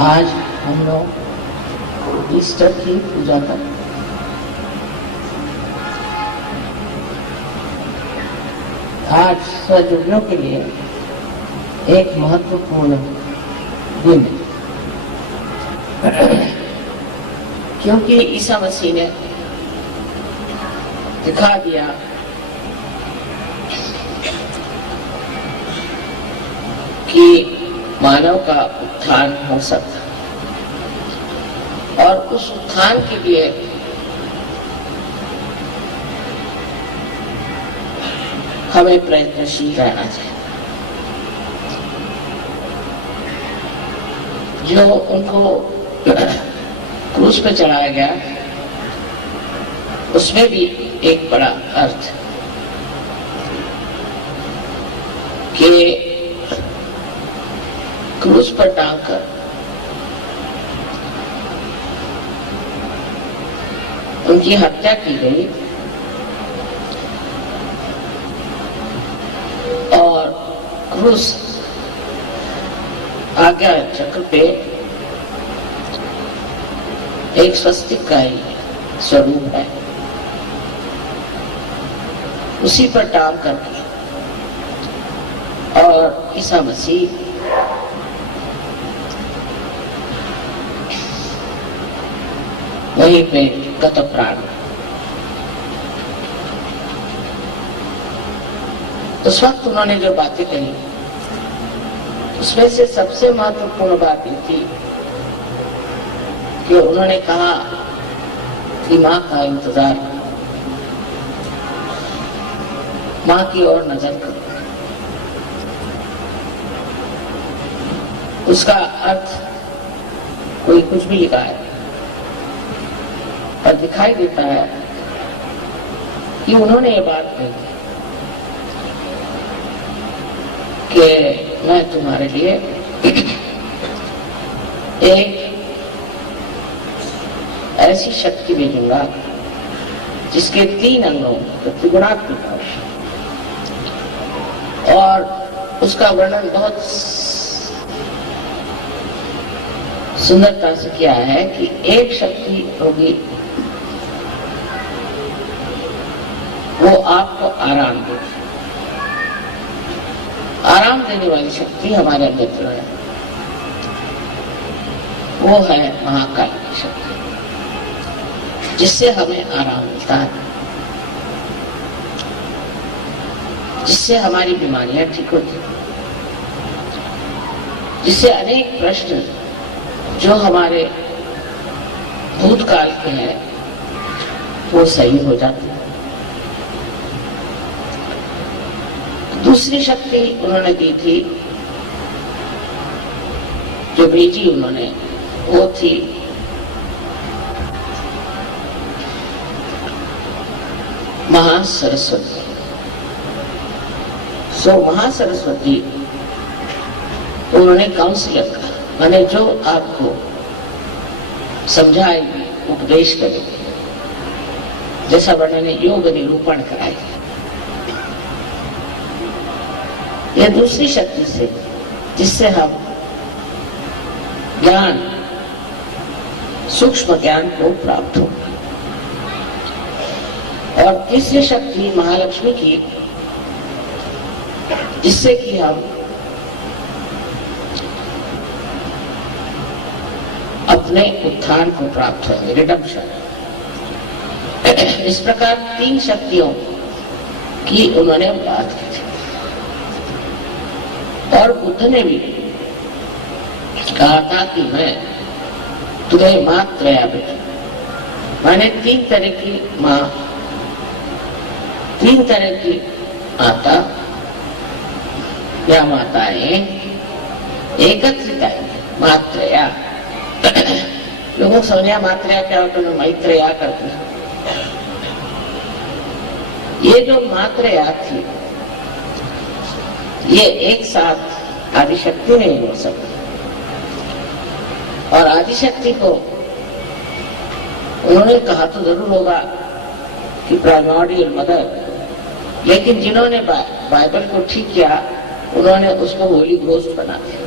आज हम लोग ईस्टर की पूजा करते हैं। आज स्वजुड़ों के लिए एक महत्वपूर्ण दिन है, क्योंकि ईसा मसीह ने दिखा दिया कि मानव का उत्थान हो सकता, और उस उत्थान के लिए हमें प्रयत्नशील रहना चाहिए। जो उनको क्रूस पे चढ़ाया गया, उसमें भी एक बड़ा अर्थ कि क्रूस पर टांगकर उनकी हत्या की गई और क्रूस आज्ञा चक्र पे एक स्वस्तिक का ही स्वरूप है, उसी पर टांग करके और ईसा मसीह वहीं पे गत प्राण। उस वक्त उन्होंने जो बातें कही, उसमें से सबसे महत्वपूर्ण बात ये थी कि उन्होंने कहा कि माँ का इंतजार करो, माँ की ओर नजर करो। उसका अर्थ कोई कुछ भी लिखा है, और दिखाई देता है कि उन्होंने ये बात कही कि मैं तुम्हारे लिए एक ऐसी शक्ति भेजूंगा जिसके 3 अंगों त्रिगुणात्मक हो, और उसका वर्णन बहुत सुंदरता से किया है कि एक शक्ति होगी वो आपको आराम देगी। आराम देने वाली शक्ति हमारे अंदर जो है वो है महाकाल की शक्ति, जिससे हमें आराम मिलता है, जिससे हमारी बीमारियां ठीक होती हैं, जिससे अनेक प्रश्न जो हमारे भूतकाल के हैं वो सही हो जाते हैं। दूसरी शक्ति उन्होंने दी थी, जो भेजी उन्होंने, वो थी महासरस्वती। सो महासरस्वती उन्होंने काउंसलर कहा, मैंने जो आपको समझाएगी, उपदेश करेगी, जैसा वर्णन योग निरूपण कराएगी। यह दूसरी शक्ति से, जिससे हम ज्ञान, सूक्ष्म ज्ञान को प्राप्त हो। और तीसरी शक्ति महालक्ष्मी की, जिससे कि हम अपने उत्थान को प्राप्त होंगे, रिडम्पशन। इस प्रकार 3 शक्तियों की उन्होंने बात की थी। और बुद्ध ने भी कहा था कि मैं तुम्हें मात्रया भेजूं। मैंने 3 तरह की माँ, 3 तरह की माता या माताएं एकत्रित आई, मात्रया। लोगों को समझा मात्रया क्या होता है, मैत्रेया करते हैं। ये जो मात्रया थी, ये एक साथ आदिशक्ति नहीं हो सकती, और आदिशक्ति को उन्होंने कहा तो जरूर होगा कि प्राइमोर्डियल मदर, लेकिन जिन्होंने बाइबल को ठीक किया, उन्होंने उसको होली घोस्ट बना दिया।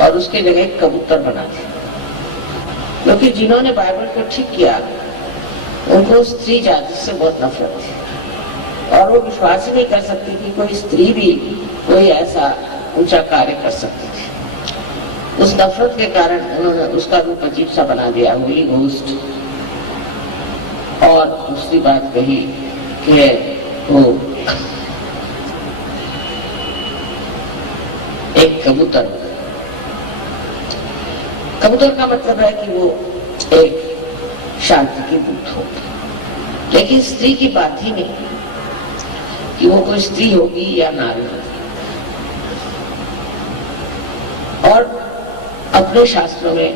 और उसके जगह एक कबूतर बना दिया। क्योंकि जिन्होंने बाइबल को ठीक किया उनको स्त्री जाति से बहुत नफरत थी और वो विश्वास ही नहीं कर सकती कि कोई स्त्री भी कोई ऐसा ऊंचा कार्य कर सकती थी। उस नफरत के कारण उन्होंने उसका रूप अजीब सा बना दिया, होली घोस्ट। और दूसरी बात कही कि वो एक कबूतर, कबूतर का मतलब है कि वो एक शांति की दूत हो। लेकिन स्त्री की बात ही नहीं कि वो कोई स्त्री होगी या नारी होगी। और अपने शास्त्रों में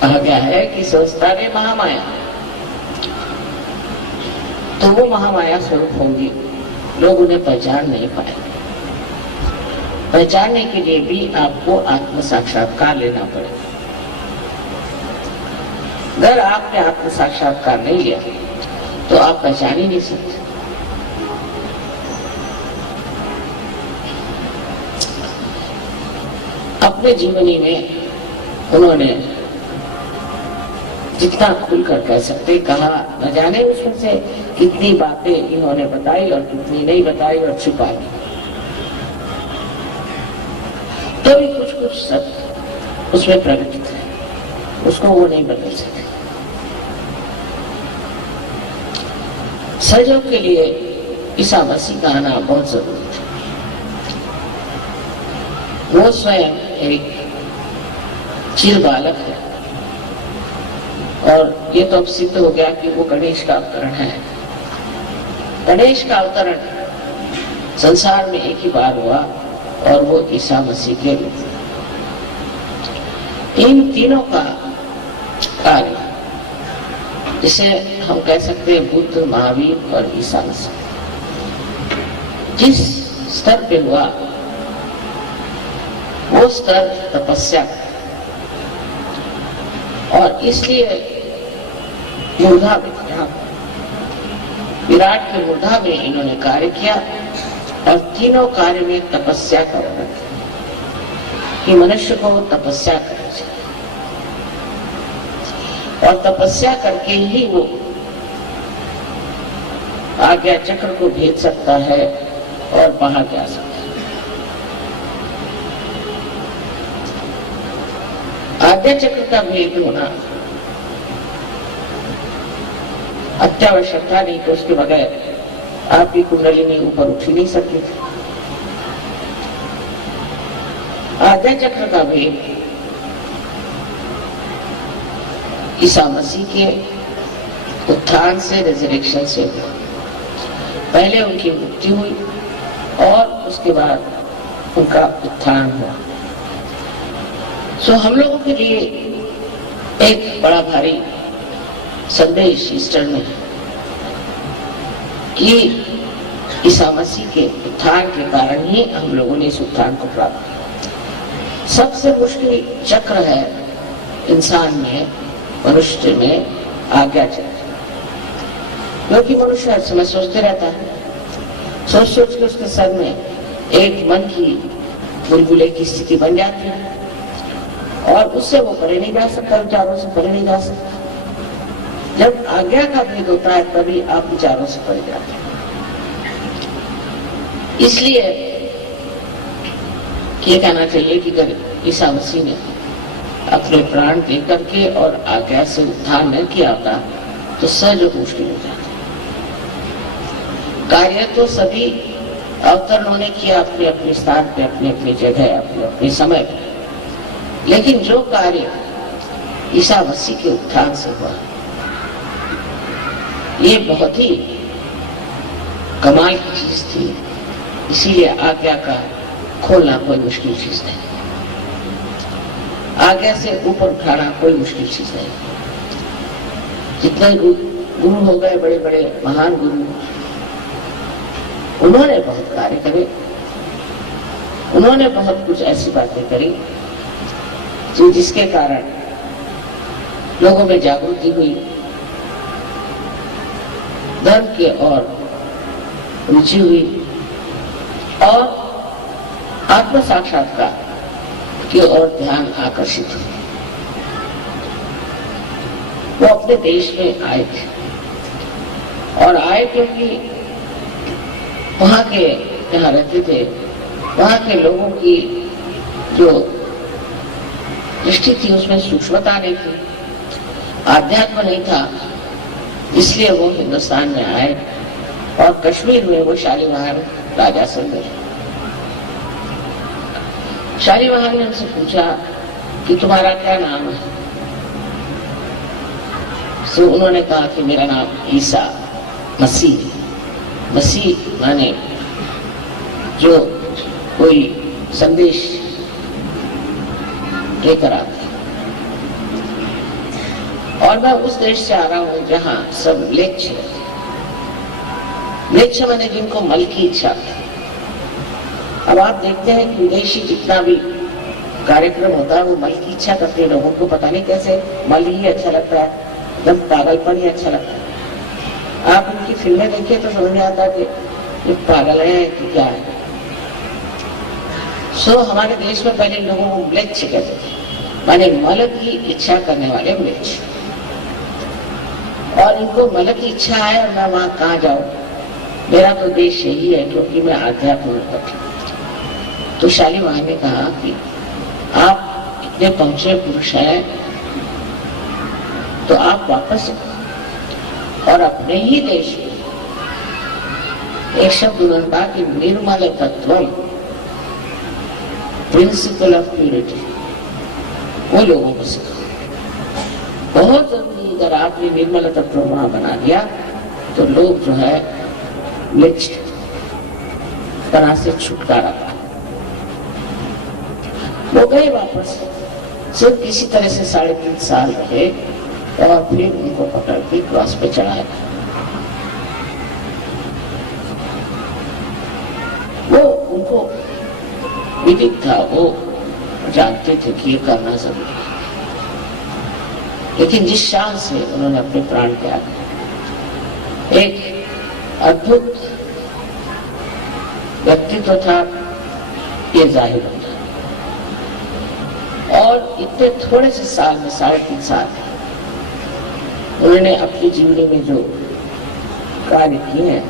कहा गया है कि संस्कारे महामाया, तो वो महामाया स्वरूप होंगी, लोग उन्हें पहचान नहीं पाए। पहचानने के लिए भी आपको आत्म साक्षात्कार लेना पड़ेगा। अगर आपने आत्म साक्षात्कार नहीं लिया तो आप पहचान ही नहीं सकते। अपने जीवनी में उन्होंने जितना खुलकर कह सकते कहा, न जाने उसमें से कितनी बातें इन्होंने बताई और कितनी नहीं बताई और छुपाई, तो भी कुछ कुछ सत्य उसमें प्रकट है, उसको वो नहीं बदल सके। सहयोग के लिए ईसा मसीह का आना बहुत जरूरी था। वो स्वयं एक चिर बालक है और ये तो अब सिद्ध हो गया कि वो गणेश का अवतरण है। गणेश का अवतरण संसार में एक ही बार हुआ और वो ईसा मसीह के रूप में। इन तीनों का कार्य जिसे हम कह सकते हैं बुद्ध, महावीर और ईसा मसीह, जिस स्तर पे हुआ वो स्तर तपस्या का, और इसलिए मूर्धा में विराट के मूर्धा में इन्होंने कार्य किया और तीनों कार्य में तपस्या का वर्णन कि मनुष्य को तपस्या करनी चाहिए और तपस्या करके ही वो आज्ञा चक्र को भेज सकता है और बाहर जा सकता है। आज्ञा चक्र का भेद होना अत्यावश्यक था, नहीं तो उसके बगैर आपकी कुंडलिनी ऊपर उठ ही नहीं सकती थी। आज्ञा चक्र का भेद ईसा मसीह के उत्थान से, रिजरेक्शन से हुआ। पहले उनकी मृत्यु हुई और उसके बाद उनका उत्थान हुआ। सो हम लोगों के लिए एक बड़ा भारी संदेश ईस्टर में कि ईसा मसीह के उत्थान के कारण ही हम लोगों ने इस उत्थान को प्राप्त किया। सबसे मुश्किल चक्र है इंसान में, मनुष्य में आज्ञा चक्र, क्योंकि मनुष्य हर समय सोचते रहता है, सोच सोच के उसके सर में एक मन की बुलबुले की स्थिति बन जाती है और उससे वो परे नहीं जा सकता, विचारों से परे नहीं जा सकता। जब आज्ञा का भेद होता है तभी आप विचारों से परे जाते हैं। इसलिए ये कहना चाहिए कि अगर ईसा मसीह ने अपने प्राण दे करके और आज्ञा से उत्थान न किया होता तो सहज मुश्किल हो जाता। कार्य तो सभी अवतरणों ने किया अपने अपने स्थान पे, अपनी अपनी जगह, अपने अपने समय पे, लेकिन जो कार्य ईसा मसीह के उत्थान से हुआ ये बहुत ही कमाल की चीज थी। इसीलिए आज्ञा का खोलना कोई मुश्किल चीज नहीं, आज्ञा से ऊपर उठाना कोई मुश्किल चीज नहीं। जितने गुरु हो गए, बड़े बड़े महान गुरु, उन्होंने बहुत कार्य करे, उन्होंने बहुत कुछ ऐसी बातें करी जिसके कारण लोगों में जागृति हुई, धर्म के और रुचि हुई और आत्म साक्षात्कार की ओर ध्यान आकर्षित हुआ। वो अपने देश में आए थे और आए क्योंकि वहां के जहाँ रहते थे वहां के लोगों की जो दृष्टि थी उसमें सूक्ष्मता नहीं थी, आध्यात्म नहीं था, इसलिए वो हिंदुस्तान में आए और कश्मीर में वो शालीमार राजा से मिले। शालीमार ने उनसे पूछा कि तुम्हारा क्या नाम है? तो उन्होंने कहा कि मेरा नाम ईसा मसीह। मसीह माने जो कोई संदेश लेकर आता। और मैं उस देश से आ रहा हूं जहां सब म्लेच्छ माने जिनको मल की इच्छा थी। अब आप देखते हैं कि विदेशी जितना भी कार्यक्रम होता है वो मल की इच्छा करते हैं। लोगों को पता नहीं कैसे मल ही अच्छा लगता है, एकदम पागलपन ही अच्छा लगता है। आप उनकी फिल्में देखिए तो समझ में आता है कि ये पागल है कि क्या है। सो हमारे देश में पहले लोगों को म्लेच्छ कहते थे, माने मल की इच्छा करने वाले म्लेच्छ। और इनको मल की इच्छा है और मैं वहां कहाँ जाऊं, मेरा तो देश यही है क्योंकि मैं आध्यात्म में पढ़ा। तो शालीमार ने कहा कि आप इतने पहुंचे पुरुष हैं तो आप वापस और अपने ही देश में एक शब्द उन्होंने कहा कि निर्मल तत्वम, प्रिंसिपल ऑफ प्यूरिटी, वो लोगों को सिखा। बहुत जल्दी अगर आपने निर्मल तत्व वहां बना दिया तो लोग जो है म्लेच्छ तरह से छुटकारा पा। वो गए वापस, सिर्फ किसी तरह से 3.5 साल रहे और फिर उनको पकड़ के क्रॉस पे चढ़ाया। वो उनको विदित था, वो जानते थे कि ये करना जरूरी है, लेकिन जिस शान से उन्होंने अपने प्राण त्याग, एक अद्भुत व्यक्तित्व था, ये जाहिर होता। और इतने थोड़े से साल में 3.5 साल उन्होंने अपनी जीवनी में जो कार्य किए हैं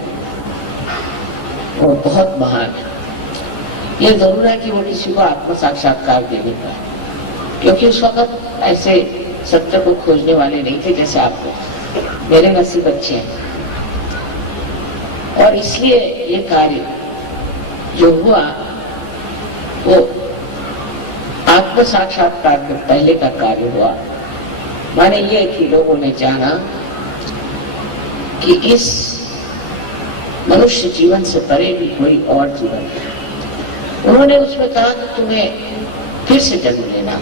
वो बहुत महान है। ये जरूर है कि वो किसी को आत्म साक्षात्कार दे नहीं पाए, क्योंकि उस वक्त ऐसे सत्य को खोजने वाले नहीं थे जैसे आपको। मेरे नसीब अच्छे हैं और इसलिए ये कार्य जो हुआ वो आत्म साक्षात्कार के पहले का कार्य हुआ। माने ये कि लोगों ने जाना कि इस मनुष्य जीवन से परे भी कोई और जीवन है। उन्होंने उसमें कहा कि तुम्हें फिर से जन्म लेना,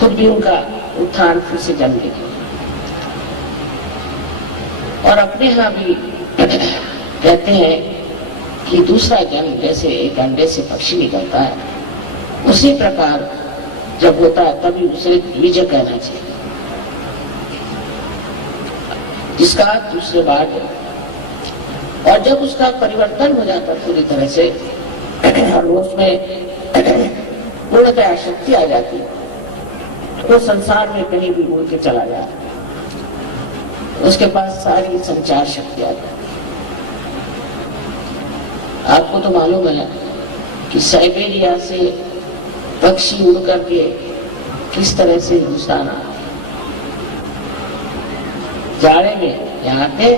खुद भी उनका उत्थान फिर से जन्म लेना। और अपने यहाँ भी कहते हैं कि दूसरा जन्म जैसे एक अंडे से पक्षी निकलता है, उसी प्रकार जब होता है तभी उसे द्विज कहना चाहिए, जिसका दूसरे बार जन्म। और जब उसका परिवर्तन हो जाता पूरी तरह से और उसमें पूर्णतया शक्ति आ जाती, तो संसार में कहीं भी उड़ के चला जाता, उसके पास सारी संचार शक्ति आ जाती। आपको तो मालूम है कि साइबेरिया से पक्षी उड़ करके किस तरह से हिंदुस्तान आते, जाड़े में यहाँ आते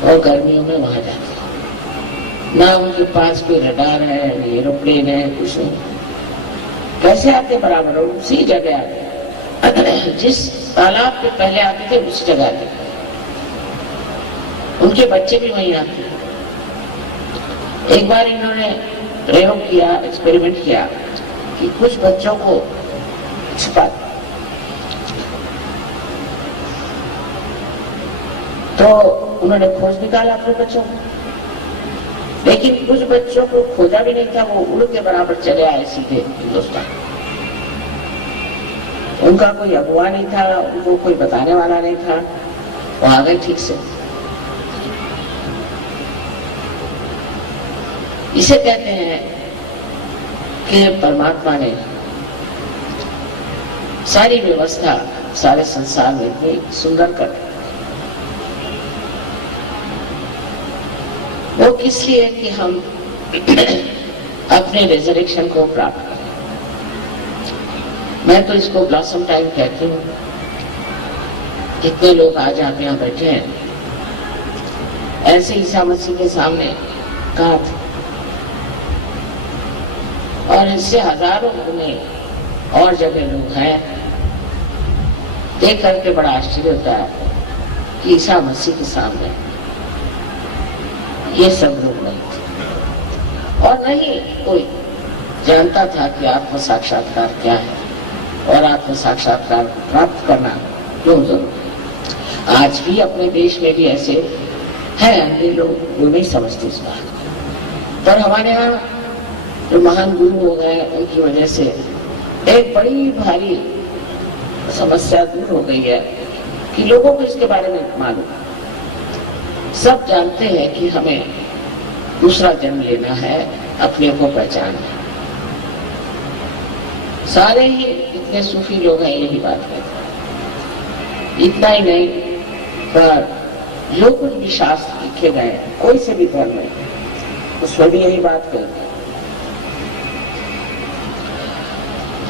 और गर्मियों में वहां जाते। ना उनके पास कोई रडार है, एरोप्लेन है, कुछ नहीं। कैसे आते बराबर उसी जगह आते, जिस तालाब पे पहले आते थे उस जगह आते। उनके बच्चे भी वहीं आते। एक बार इन्होंने प्रयोग किया, एक्सपेरिमेंट किया कि कुछ बच्चों को छुपा, तो उन्होंने खोज निकाला अपने बच्चों को, लेकिन कुछ बच्चों को खोजा भी नहीं था, वो उड़ के बराबर चले आए सीधे हिंदुस्तान। उनका कोई अगुवा नहीं था, उनको कोई बताने वाला नहीं था, वो आ गए ठीक से। इसे कहते हैं कि परमात्मा ने सारी व्यवस्था सारे संसार में इतनी सुंदर कर, वो किस लिए कि हम अपने रिजरेक्शन को प्राप्त करें। मैं तो इसको ब्लॉसम टाइम कहती हूँ। कितने लोग आज आप यहाँ बैठे हैं, ऐसे ईसा मसीह के सामने कहा था, और इससे हजारों में और जगह लोग हैं। देख करके बड़ा आश्चर्य होता है कि ईसा मसीह के सामने ये सब लोग नहीं थे, और नहीं कोई जानता था कि आत्म साक्षात्कार क्या है और आत्म साक्षात्कार प्राप्त करना क्यों जरूरी है। आज भी अपने देश में भी ऐसे हैं अन्य लोग, वो नहीं समझते इस बात। पर हमारे यहाँ जो महान गुरु हो गए, उनकी वजह से एक बड़ी भारी समस्या दूर हो गई है कि लोगों को इसके बारे में मालूम। सब जानते हैं कि हमें दूसरा जन्म लेना है, अपने को पहचानना है। सारे ही इतने सूफी लोग हैं यही बात कहते हैं। इतना ही नहीं, पर जो कुछ भी शास्त्र लिखे गए, कोई से भी धर्म में, उसमें भी यही बात कहते हैं।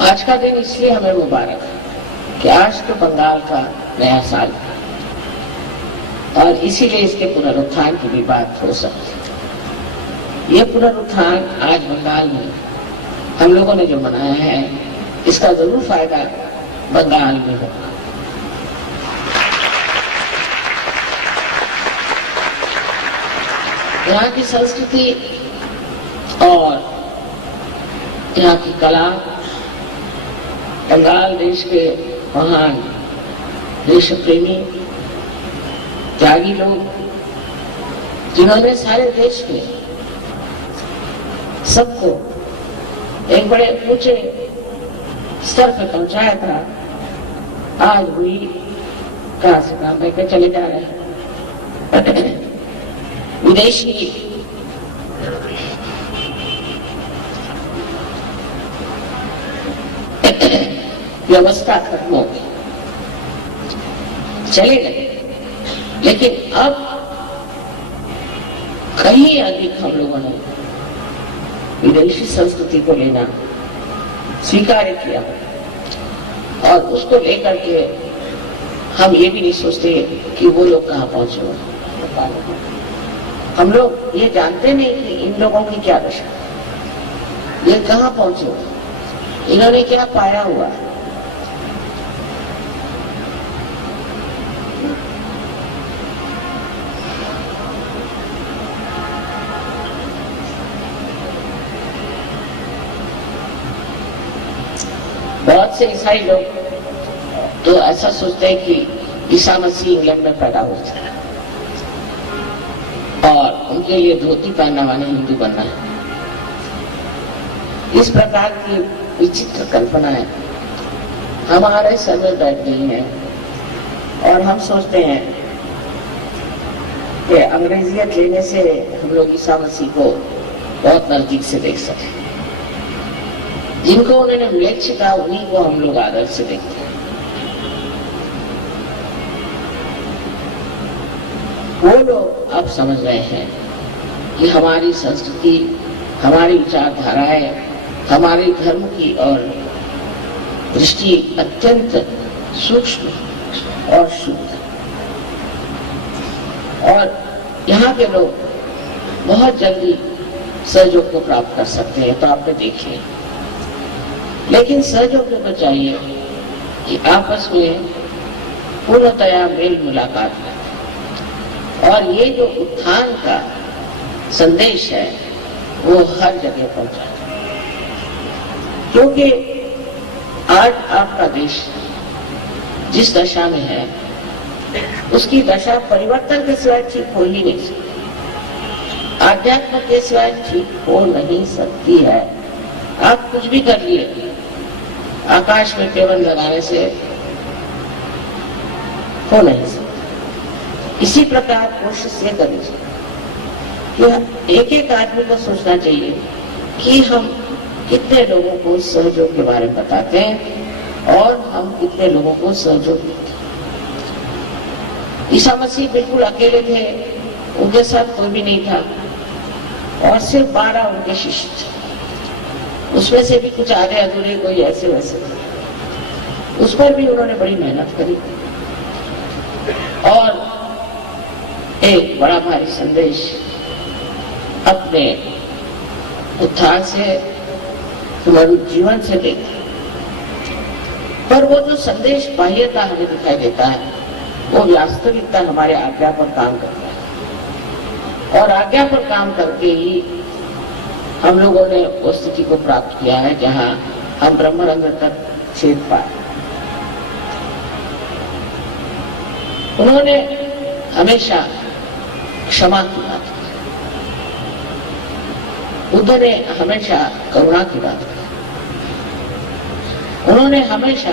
आज का दिन इसलिए हमें मुबारक है कि आज तो बंगाल का नया साल है, और इसीलिए इसके पुनरुत्थान की भी बात हो सकती है। ये पुनरुत्थान आज बंगाल में हम लोगों ने जो मनाया है, इसका जरूर फायदा बंगाल में होगा। यहाँ की संस्कृति और यहाँ की कला, बंगाल देश के महान देश प्रेमी त्यागी लोग, जिन्होंने सारे देश में सबको एक बड़े ऊंचे स्तर पर पहुंचाया था, आज भी कहां से काम लेकर चले जा रहे हैं। विदेशी व्यवस्था खत्म हो गई, चले गए, लेकिन अब कहीं अधिक हम लोगों ने विदेशी संस्कृति को लेना स्वीकार किया, और उसको लेकर के हम ये भी नहीं सोचते कि वो लोग कहाँ पहुंचे हुए। हम लोग ये जानते नहीं कि इन लोगों की क्या दशा, ये कहाँ पहुंचे हुए, इन्होंने क्या पाया हुआ है। बहुत से ईसाई लोग तो ऐसा सोचते हैं कि ईसा मसीह इंग्लैंड में पैदा हुए थे और उनके लिए धोती पहनना माने हिंदू बनना है। इस प्रकार की विचित्र कल्पनाएं हमारे सर में बैठ गई हैं, और हम सोचते हैं कि अंग्रेजियत लेने से हम लोग ईसा मसीह को बहुत नजदीक से देख सकें। जिनको उन्होंने म्लेच्छ कहा, उन्हीं को हम लोग आदर से देखते हैं। वो लोग अब समझ रहे हैं कि हमारी संस्कृति, हमारी विचारधाराएं, हमारे धर्म की और दृष्टि अत्यंत सूक्ष्म और शुद्ध, और यहाँ के लोग बहुत जल्दी सहयोग को प्राप्त कर सकते हैं। तो आपने देखिए, लेकिन सहयोग को चाहिए कि आपस में पूर्णतया मेल मुलाकात है, और ये जो उत्थान का संदेश है वो हर जगह पहुंचा, क्योंकि आज आपका देश जिस दशा में है, उसकी दशा परिवर्तन के सिवाय ठीक हो ही नहीं सकती, आध्यात्म के सिवाय ठीक हो नहीं सकती है। आप कुछ भी कर लिए, आकाश में केवल लगाने से हो नहीं सकता। इसी प्रकार कोशिश ये करनी चाहिए कि एक एक आदमी को सोचना चाहिए कि हम कितने लोगों को सहयोग के बारे में बताते हैं और हम कितने लोगों को सहयोग देते। ईसा मसीह बिल्कुल अकेले थे, उनके साथ कोई भी नहीं था, और सिर्फ 12 उनके शिष्य थे। उसमें से भी कुछ आधे अधूरे, कोई ऐसे वैसे थे। उस पर भी उन्होंने बड़ी मेहनत करी और एक बड़ा भारी संदेश अपने उत्थान से, हमारे जीवन से देता। पर वो जो संदेश बाह्यता हमें दिखाई देता है, वो वास्तविकता हमारे आज्ञा पर काम करता है, और आज्ञा पर काम करके ही हम लोगों ने उस स्थिति को प्राप्त किया है जहां हम ब्रह्मरंध्र तक छेद पाए। उन्होंने हमेशा क्षमा की बात की, बुद्ध ने हमेशा करुणा की बात की, उन्होंने हमेशा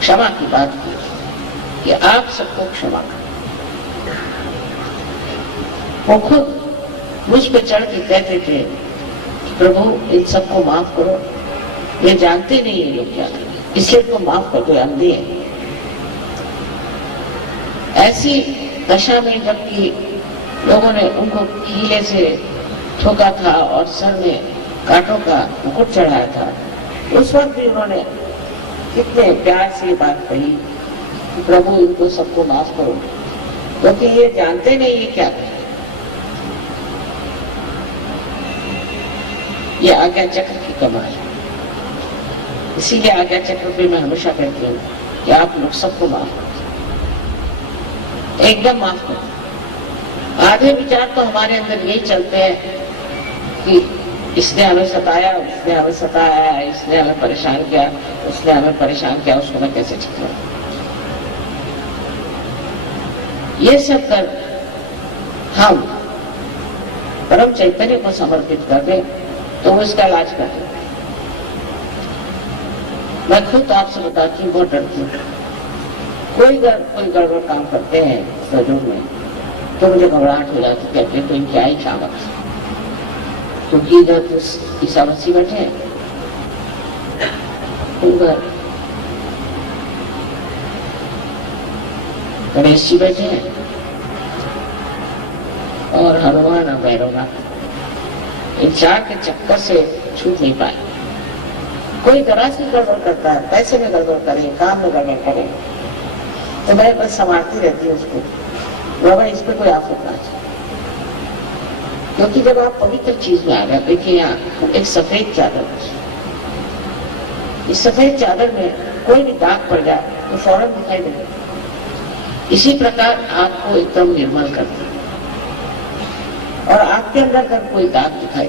क्षमा की बात की कि आप सबको क्षमा करें। वो खुद मुझ पे चढ़ के कहते थे, प्रभु इन सबको माफ करो, ये जानते नहीं ये लोग क्या करें, इसलिए तो माफ कर दो, अंधे हैं। ऐसी दशा में जबकि लोगों ने उनको कीले से ठोका था और सर में कांटों का मुकुट चढ़ाया था, उस वक्त भी उन्होंने कितने प्यार से बात कही, प्रभु इनको सबको माफ करो, क्योंकि ये जानते नहीं ये क्या करें। ये आज्ञा चक्र की कमाल है। इसीलिए आज्ञा चक्र पे मैं हमेशा कहती हूँ कि आप लोग सबको माफ करो, एकदम माफ करो। आधे विचार तो हमारे अंदर यही चलते हैं कि इसने हमें सताया, उसने हमें सताया, इसने हमें परेशान किया, उसने हमें परेशान किया, उसको मैं कैसे ठीक करूं। ये सब कर हम परम चैतन्य को समर्पित कर दें तो वो इसका इलाज कर दे। मैं खुद आपसे बताती हूँ, बहुत डरती हूँ। कोई गड़बड़ काम करते हैं सहयोग में तो मुझे घबराहट हो जाती, कहते तो इनकी आई शामत, क्योंकि इधर तो ईसा मसीह बैठे हैं, उधर गणेश जी बैठे हैं और हनुमान और भैरवनाथ, इन चार के चक्कर से छूट नहीं पाए। कोई जरा सी गड़बड़ करता है, पैसे में गड़बड़ करे, काम में गड़बड़ करे, तो मैं बस संभालती रहती हूँ उसको, बाबा इस पर कोई आफत ना चाहिए। क्योंकि जब आप पवित्र चीज में आ गए, देखिए यहाँ एक सफेद चादर, इस सफेद चादर में कोई भी दाग पड़ जाए तो फौरन दिखाई देगा। इसी प्रकार आपको एकदम निर्मल कर दे, और आपके अंदर अगर कोई दाग दिखाई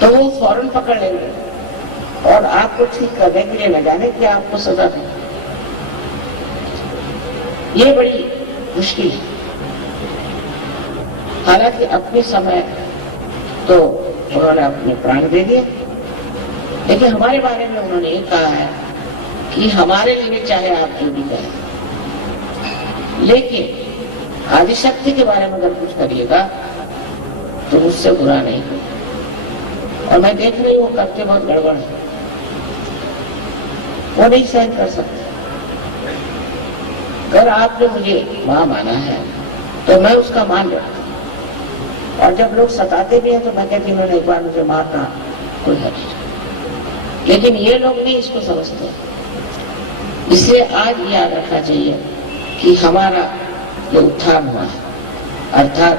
तो वो फौरन पकड़ लेंगे और आपको ठीक करने के लिए न जाने कि आपको सजा दें। ये बड़ी मुश्किल है। हालांकि अपने समय तो उन्होंने अपने प्राण दे दिए, लेकिन हमारे बारे में उन्होंने ये कहा है कि हमारे लिए चाहे आप जो भी करें, लेकिन आदिशक्ति के बारे में अगर कुछ करिएगा तो मुझसे बुरा नहीं होगा। और मैं देख रही हूँ वो करके बहुत गड़बड़ है, वो नहीं सहन कर सकते। अगर आपने मुझे मां माना है तो मैं उसका मान रहा, और जब लोग सताते भी हैं तो मैं कहती उन्होंने एक बार मुझे मारना कोई हर्ज नहीं, लेकिन ये लोग नहीं इसको समझते। इसलिए आज याद रखना चाहिए कि हमारा ये उत्थान हुआ है, अर्थात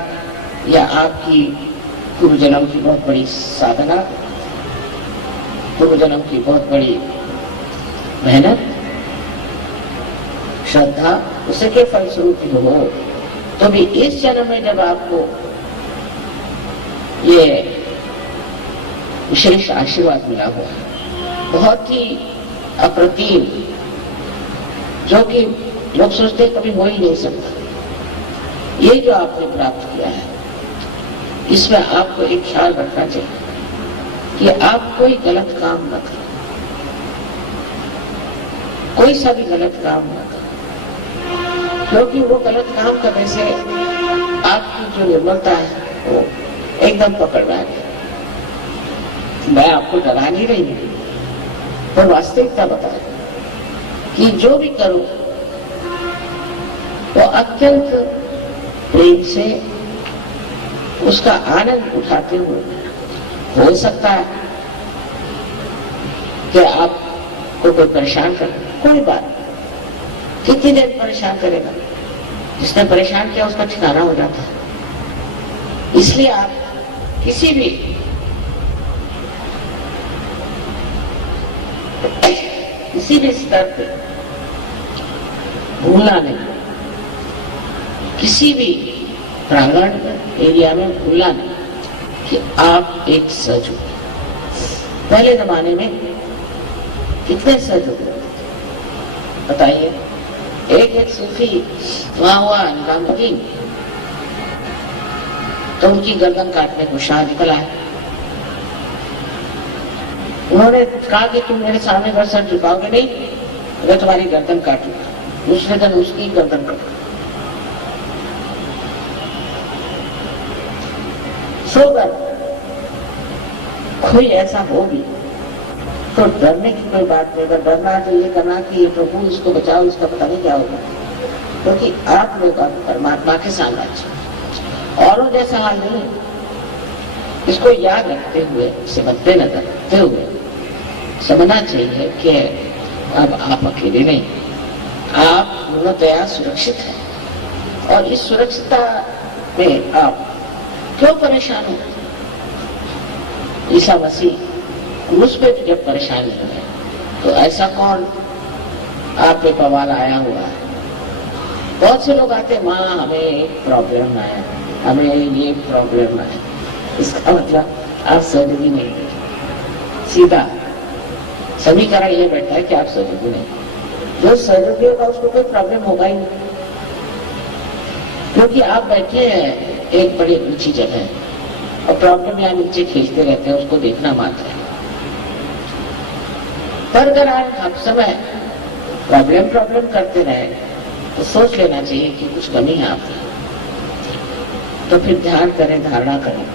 यह आपकी पूर्व जन्म की बहुत बड़ी साधना, पूर्व जन्म की बहुत बड़ी मेहनत, श्रद्धा, उसे के फलस्वरूप हो, तो भी इस जन्म में जब आपको ये विशेष आशीर्वाद मिला हो, बहुत ही अप्रतिम, जो कि लोग सोचते कभी हो ही नहीं सकता, ये जो आपने प्राप्त किया है, इसमें आपको एक ख्याल रखना चाहिए कि आप कोई गलत काम न करें, कोई सा भी गलत काम न करें, क्योंकि वो गलत काम करने से आपकी जो निर्मलता है वो एकदम पकड़ में आ गई। मैं आपको डरा नहीं रही हूँ, पर वास्तविकता बताए कि जो भी करो वो अत्यंत प्रेम से उसका आनंद उठाते हुए। हो सकता है कि आपको कोई परेशान करे, कोई बात, कितनी देर परेशान करेगा? जिसने परेशान किया उसका ठिकाना हो जाता है। इसलिए आप किसी भी स्तर पे भूलना नहीं, किसी भी प्रांगण एरिया में भूलना नहीं कि आप एक सज हो। पहले जमाने में कितने सज हो बताइए? एक सूफी वहां हुआ निजामुद्दीन, तो उनकी गर्दन काटने को शाह निकला है। उन्होंने कहा कि तुम मेरे सामने पर सर झुकाओगे नहीं, मैं तुम्हारी गर्दन काटूंगा। दूसरे दिन उसकी गर्दन काटूंगा। सोगर कोई ऐसा हो भी तो डरने की कोई बात नहीं। अगर डरना है तो ये करना कि प्रभु इसको बचाओ, इसका पता नहीं क्या होगा, क्योंकि आप लोग परमात्मा के साम्राज्य औरों जैसा हाल नहीं। इसको याद रखते हुए, इसे मद्देनजर रखते हुए समझना चाहिए कि अब आप अकेले नहीं, आप पूर्णतया सुरक्षित हैं। और इस सुरक्षितता में आप क्यों परेशान हो? ईसा मसीह क्रूस पे जब परेशानी है तो ऐसा कौन आप पे बवाल आया हुआ है? बहुत से लोग आते, माँ हमें एक प्रॉब्लम आया, हमें ये प्रॉब्लम आया। इसका मतलब आप सजगी नहीं, सीधा समीकरण ये बैठा है कि आप सजगी नहीं। जो सजगी होगा उसको कोई प्रॉब्लम होगा ही नहीं, क्योंकि आप बैठे हैं एक बड़ी ऊंची जगह और प्रॉब्लम यहाँ नीचे खेलते रहते हैं, उसको देखना मात्र है। पर अगर आप समय प्रॉब्लम करते रहे तो सोच लेना चाहिए कि कुछ कमी है आपकी। तो फिर ध्यान करें, धारणा करें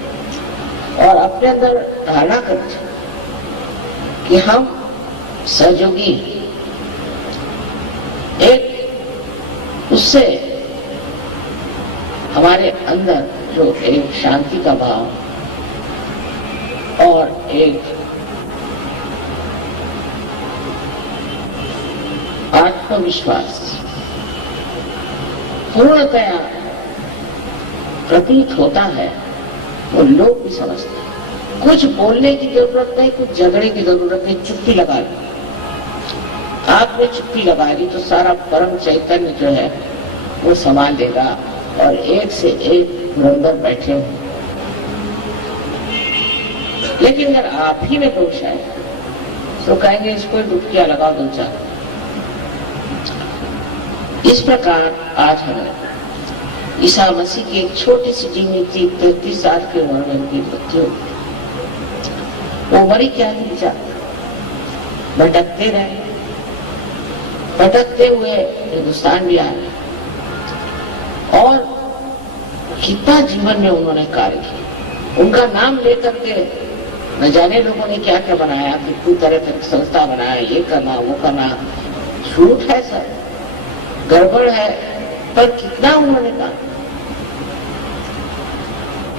और अपने अंदर धारणा करें कि हम सहयोगी एक, उससे हमारे अंदर जो एक शांति का भाव और एक आत्मविश्वास पूर्णतया प्रतीत होता है, वो लोग भी समझते हैं। कुछ बोलने की जरूरत नहीं, कुछ झगड़े की जरूरत नहीं, चुप्पी लगा ली। आपने चुप्पी लगा ली तो सारा परम चैतन्य जो है वो संभाल देगा और एक से एक धुरंधर बैठे हो। लेकिन अगर आप ही में दोष है तो कहेंगे इसको डुबकियां लगा दो चार। इस प्रकार आज हमें ईसा मसीह की एक छोटी सी जीवनी थी, 33 साल की उम्र में उनकी मृत्यु। वो मरी क्या थी? भटकते रहे, भटकते हुए हिंदुस्तान भी आए और कितना जीवन में उन्होंने कार्य किया। उनका नाम लेकर के न जाने लोगों ने क्या क्या बनाया, कितनी तरह तरह संस्था बनाया, ये करना वो करना। झूठ है सर, गड़बड़ है, पर कितना उन्होंने कहा।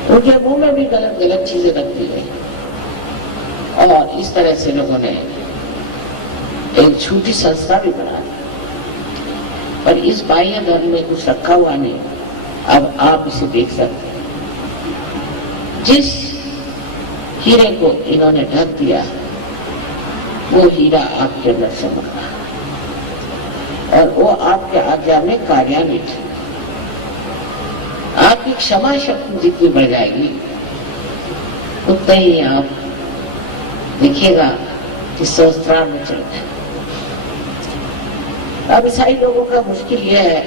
उनके मुंह में भी गलत गलत चीजें रख दी गई और इस तरह से लोगों ने एक झूठी संस्था भी बना दी। पर इस बाह्य धर्म में कुछ रखा हुआ नहीं। अब आप इसे देख सकते हैं। जिस हीरे को इन्होंने ढक दिया वो हीरा आपके अंदर चमक रहा और वो आपके आज्ञा में कार्यान्वित है। आपकी क्षमा शक्ति जितनी बढ़ जाएगी उतना ही आप देखिएगा कि संस्कार में चलता है। अब ईसाई लोगों का मुश्किल यह है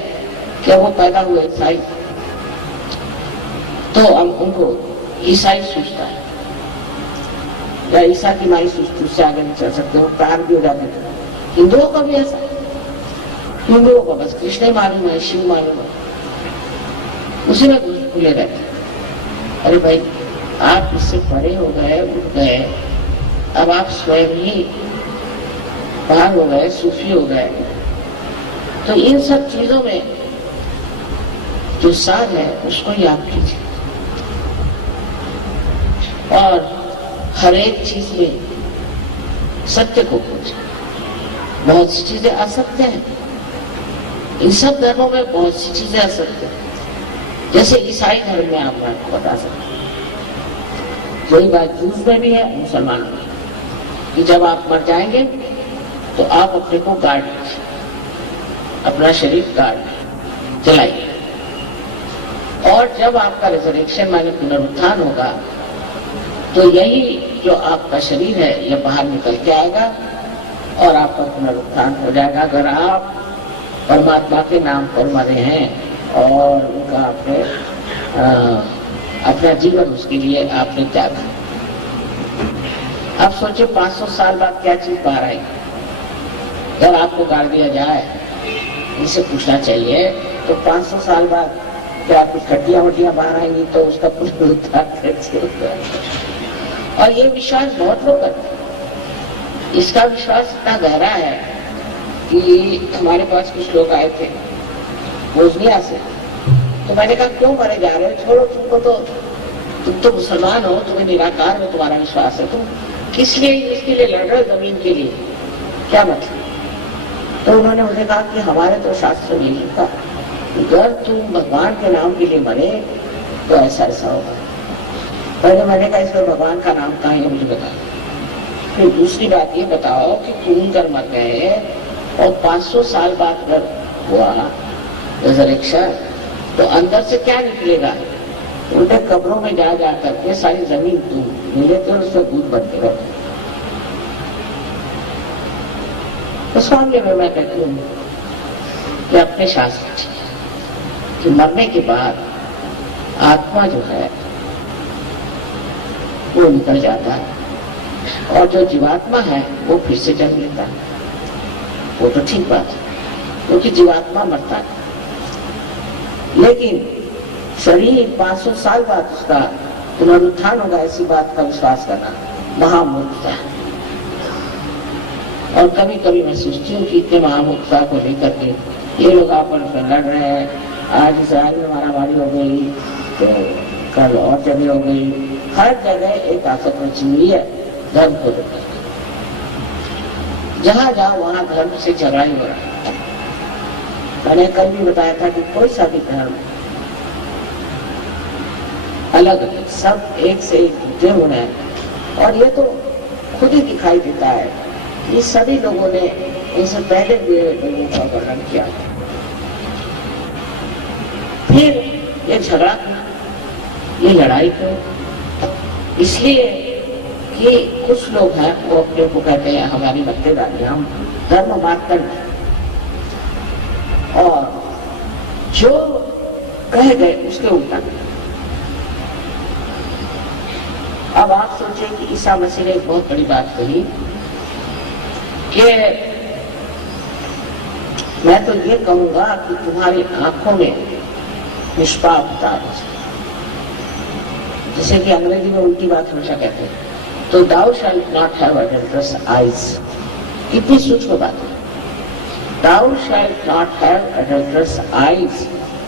कि वो पैदा हुए ईसाई तो हम उनको ईसाई सोचता है या ईसा की माई सोचती, उससे आगे नहीं चल सकते, वो प्राण भी हो जाते थे। हिंदुओं का भी ऐसा, हिंदुओं को बस कृष्ण मालूम है, शिव मालूम है, उसी में खुले रहते। अरे भाई आप इससे परे हो गए, उठ गए, अब आप स्वयं ही बाहर हो गए, सूफी हो गए। तो इन सब चीजों में जो सार है उसको याद कीजिए और हर एक चीज में सत्य को खोजें। बहुत सी चीजें असत्य हैं, इन सब धर्मों में बहुत सी चीजें असत्य हैं। जैसे ईसाई धर्म में आप आपको बता सकते हैं, वही बात जूस में भी है, मुसलमानों में, कि जब आप मर जाएंगे तो आप अपने को गाड़ लीजिए, अपना शरीर गाड़ जलाइए, और जब आपका रिजर्वेशन माने पुनरुत्थान होगा तो यही जो आपका शरीर है यह बाहर निकल के आएगा और आपका पुनरुत्थान हो जाएगा। अगर आप परमात्मा के नाम पर मरे हैं और उनका आपने अपना जीवन उसके लिए आपने त्यागा। अब सोचिए 500 साल बाद क्या चीज बाहर आएगी। अगर आपको गाड़ दिया जाए, इसे पूछना चाहिए, तो 500 साल बाद क्या कुछ हड्डियां वड्डियां बाहर आएंगी तो उसका पुनरुद्धार कैसे होगा? और ये विश्वास बहुत लोग करते हैं। इसका विश्वास इतना गहरा है कि हमारे पास कुछ लोग आए थे बोझनिया से, तो मैंने कहा क्यों मरे जा रहे हो, छोड़ो, तुमको तो, तुम तो मुसलमान हो, तुम्हें निराकार में तुम्हारा विश्वास है, तुम किस लिए इसके लिए लड़ रहे हो, जमीन के लिए, क्या मतलब? तो उन्होंने मुझे कहा कि हमारे तो शास्त्र में लिखा, अगर तुम भगवान के नाम के लिए मरे तो ऐसा ऐसा होगा। पहले मैंने कहा इसमें भगवान का नाम कहाँ है, मुझे बता। फिर दूसरी बात ये बताओ कि तुम कर मर गए और 500 साल बाद अगर हुआ रिजरेक्शन तो अंदर से क्या निकलेगा? उनके कब्रों में जा करके सारी जमीन तुम मिले थे और उसमें दूध बनते रहो। उस मामले में मैं कहती हूँ कि अपने शास्त्र कि मरने के बाद आत्मा जो है वो निकल जाता है और जो जीवात्मा है वो फिर से जन्म लेता है। वो तो ठीक बात है, क्योंकि जीवात्मा मरता है, लेकिन शरीर 500 साल बाद उसका पुनरुत्थान होगा, ऐसी बात का विश्वास करना महामूर्खता है। और कभी कभी मैं सोचती हूँ कि इतने महामूर्खता को लेकर के ये लोग आपस में लड़ रहे हैं। आज इसराइल में मारामारी हो गई, तो कल और जगह हो गई, हर जगह एक ताकत रची हुई है धर्म को लेकर। जहां जाओ वहां धर्म से झगड़ा ही हो रहा है। मैंने कल भी बताया था कि कोई सा भी धर्म अलग अलग, सब एक से एक जुटे हुए हैं। और ये तो खुद ही दिखाई देता है, ये सभी लोगों ने इनसे पहले भी लोगों का वर्णन किया। फिर ये झगड़ा क्यों, ये लड़ाई क्यों? इसलिए कि कुछ लोग हैं वो अपने को कहते हैं हमारी मक्तेदारी, हम धर्म मानते हैं, और जो कह गए उसके उल्टा। अब आप सोचिए कि ईसा मसीह ने एक बहुत बड़ी बात कही कि मैं तो ये कहूंगा कि तुम्हारी आंखों में निष्पापता है। जैसे कि अंग्रेजी में उल्टी बात हमेशा कहते हैं, तो thou shalt not have adulterous eyes। कितनी सूक्ष्म बात है, thou shalt not have adulterous eyes।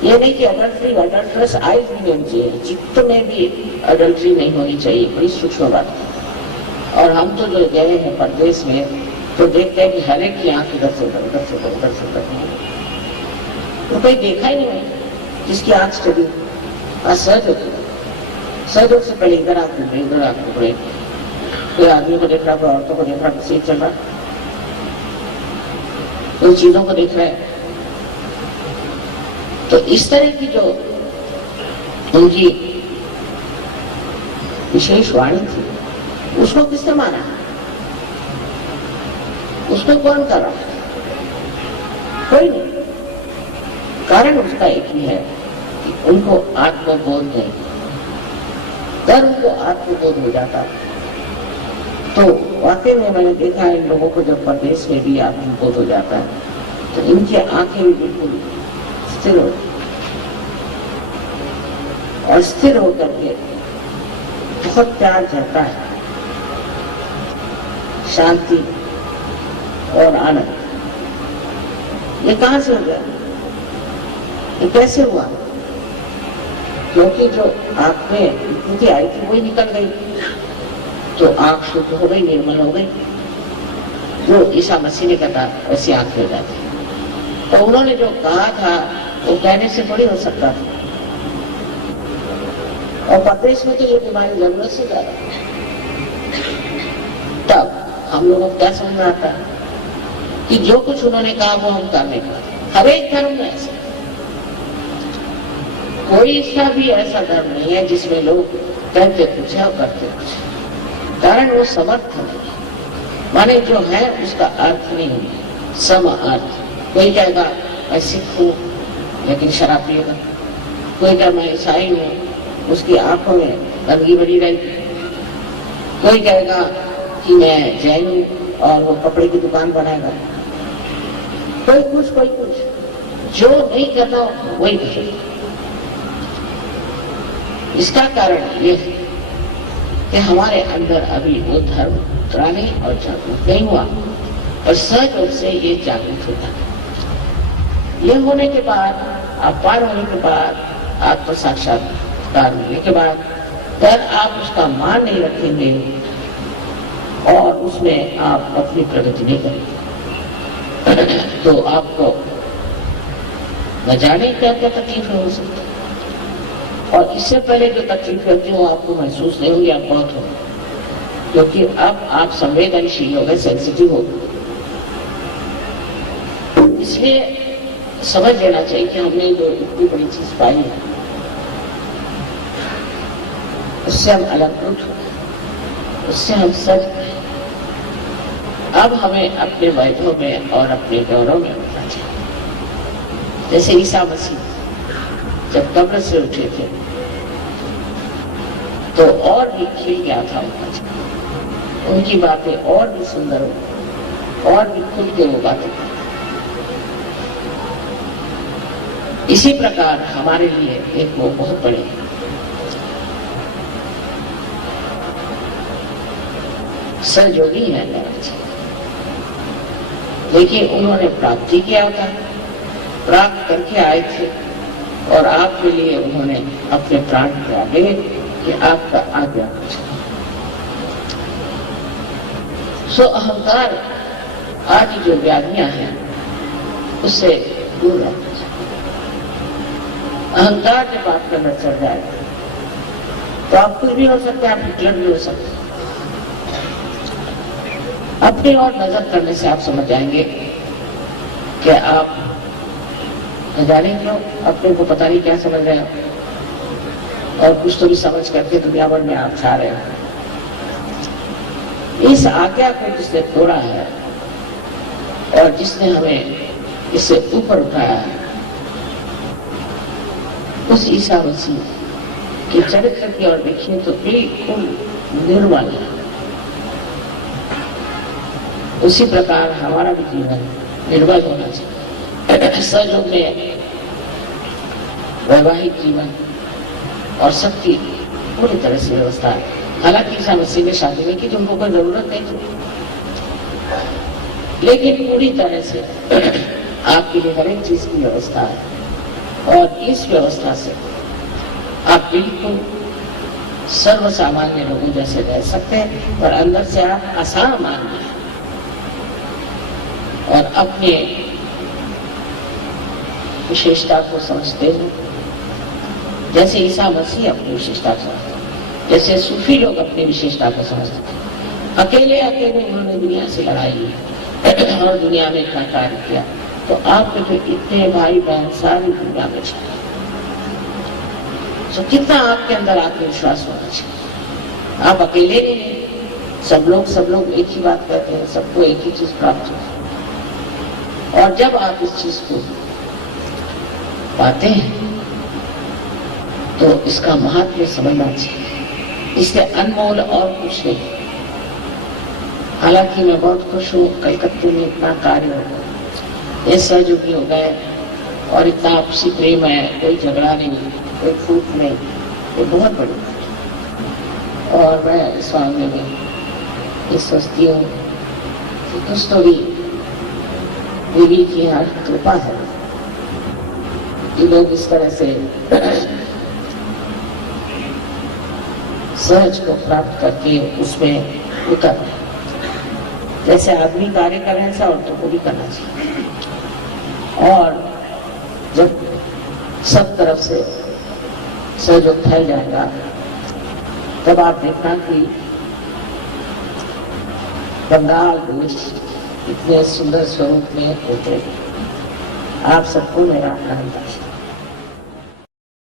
ये नहीं कि adulterous eyes नहीं होनी चाहिए, चित्त में भी adultery नहीं होनी चाहिए, बड़ी सूक्ष्म बात है। और हम तो जो गए हैं परदेश में तो देखते हैं कि हर एक की आंख इधर से उधर से उधर तो कोई देखा ही नहीं है जिसकी आंख स्टडी सहयोग से पहले इधर आंख घूम रही, उधर आंख घूम रही, कोई आदमी को देख रहा, कोई औरतों को देख रहा, सीट चल रहा, कोई चीजों को देख रहा है। तो इस तरह की जो उनकी विशेष वाणी थी उसको किसने माना? उसको कौन कर रहा? कोई नहीं। कारण उसका एक ही है कि उनको आत्मबोध नहीं, धर्म को आत्मबोध हो जाता। तो वाकई में मैंने देखा है इन लोगों को जब परदेश में भी आत्मबोध हो जाता है तो इनकी आंखें भी बिल्कुल स्थिर हो, और स्थिर होकर के बहुत प्यार झरता है, शांति और आनंद, ये कहां से हो गया, ये कैसे हुआ? क्योंकि जो आंख में विभूति आई थी वही निकल गई, तो आंख शुद्ध हो गई, निर्मल हो गई। जो ईसा मसीह ने कहा वैसी आंख हो जाती। तो उन्होंने जो कहा था वो कहने से थोड़ी हो सकता था। और परदेश में तो ये बीमारी जरूरत से ज्यादा। तब हम लोगों को क्या समझ में आता है कि जो कुछ उन्होंने कहा वो हम करने का। हर एक धर्म में ऐसा, कोई सा भी ऐसा धर्म नहीं है जिसमें लोग कहते कुछ है और करते कुछ। कारण वो समर्थ नहीं, माने जो है उसका अर्थ नहीं है, सम अर्थ। कोई कहेगा मैं सिख हूं लेकिन शराब पिएगा, कोई कहेगा मैं ईसाई हूं, उसकी आंखों में गंदगी भरी रहेगी, कोई कहेगा कि मैं जैन हूं और वो कपड़े की दुकान बनाएगा, कोई कुछ कोई कुछ। जो नहीं करता वही करेगा। इसका कारण ये है कि हमारे अंदर अभी वो धर्म उतरा नहीं और जागरूक नहीं हुआ, और सहज रूप से ये जागरूक होता है। ये होने के बाद, आप पार होने के बाद, आत्म साक्षात्कार मिलने के बाद, अगर आप उसका मान नहीं रखेंगे और उसमें आप अपनी प्रगति नहीं करेंगे तो आपको न जाने क्या क्या तकलीफ हो सकती है। और इससे पहले जो तकलीफ होती है वो आपको महसूस नहीं होगी, आप बहुत हो, क्योंकि अब आप संवेदनशील हो गए, सेंसिटिव हो गए। इसलिए समझ लेना चाहिए कि हमने जो इतनी बड़ी चीज पाई है उससे हम अलंकृत हो गए, उससे हम सच गए। अब हमें अपने वैभव में और अपने गौरव में उठना चाहिए। जैसे ईसा मसीह जब कब्र से उठे थे तो और भी खिल गया था उनका चेहरा, उनकी बातें और भी सुंदर हो, और भी खुल के वो बातें। इसी प्रकार हमारे लिए एक वो बहुत बड़े सहयोगी है लेकिन उन्होंने प्राप्ति किया था, प्राप्त करके आए थे और आपके लिए उन्होंने अपने प्राण त्यागे कि आपका आज्ञा कुछ। सो अहंकार आदि जो व्याधियां हैं उससे दूर रहना चाहिए। अहंकार जब आपके अंदर चढ़ जाए तो आप कुछ भी हो सकते हैं, आप हिटलर भी हो सकते हैं। अपनी और नजर करने से आप समझ जाएंगे कि आप न जाने क्यों अपने को पता नहीं क्या समझ रहे हैं और कुछ तो भी समझ करके दुनिया भर में आप छा रहे हैं। इस आज्ञा को जिसने तोड़ा है और जिसने हमें इससे ऊपर उठाया है, उस ईसा मसीह के चरित्र की ओर देखिए तो बिल्कुल निर्मल है। उसी प्रकार हमारा भी जीवन निर्मल होना चाहिए। सहयोग में वैवाहिक जीवन और सबकी पूरी तरह से व्यवस्था है। हालांकि ईसा मसीह ने शादी में की, जिनको कोई जरूरत नहीं थी, लेकिन पूरी तरह से आपके लिए हर एक चीज की व्यवस्था है और इस व्यवस्था से आप बिल्कुल सर्वसामान्य लोगों जैसे रह सकते हैं और अंदर से आप असामान्य हैं और अपने विशेषता को समझते हैं, जैसे ईसा मसीह अपनी विशेषता को समझते हैं, जैसे सूफी लोग अपनी विशेषता को समझते हैं। अकेले अकेले उन्होंने दुनिया से लड़ाई ली और दुनिया में इतना कार्य किया, तो आपके तो इतने भाई बहन सारी दुनिया में चले, तो कितना आपके अंदर आत्मविश्वास होना चाहिए। आप अकेले नहीं हैं, सब लोग एक ही बात कहते हैं, सबको एक ही चीज प्राप्त होती है। और जब आप इस चीज को पाते हैं तो इसका महत्व समझना चाहिए। इससे अनमोल और कुछ नहीं। हालांकि मैं बहुत खुश हूँ, कलकत्ते में इतना कार्य हो गया, ये सहयोगी हो गए और इतना आपसी प्रेम है, कोई झगड़ा नहीं, कोई फूट नहीं, ये बहुत बड़ी बात। और मैं इस मामले में ये सोचती हूँ कि कुछ तो भी देवी की यहाँ कृपा है कि लोग इस तरह से सहज को प्राप्त करके उसमें उतर रहे। जैसे आदमी कार्य कर रहे हैं, ऐसा औरतों को भी करना चाहिए। और जब सब तरफ से सहयोग फैल जाएगा, तब आप देखना कि बंगाल देश इतने सुंदर स्वरूप में होते। आप सबको मेरा नमस्कार।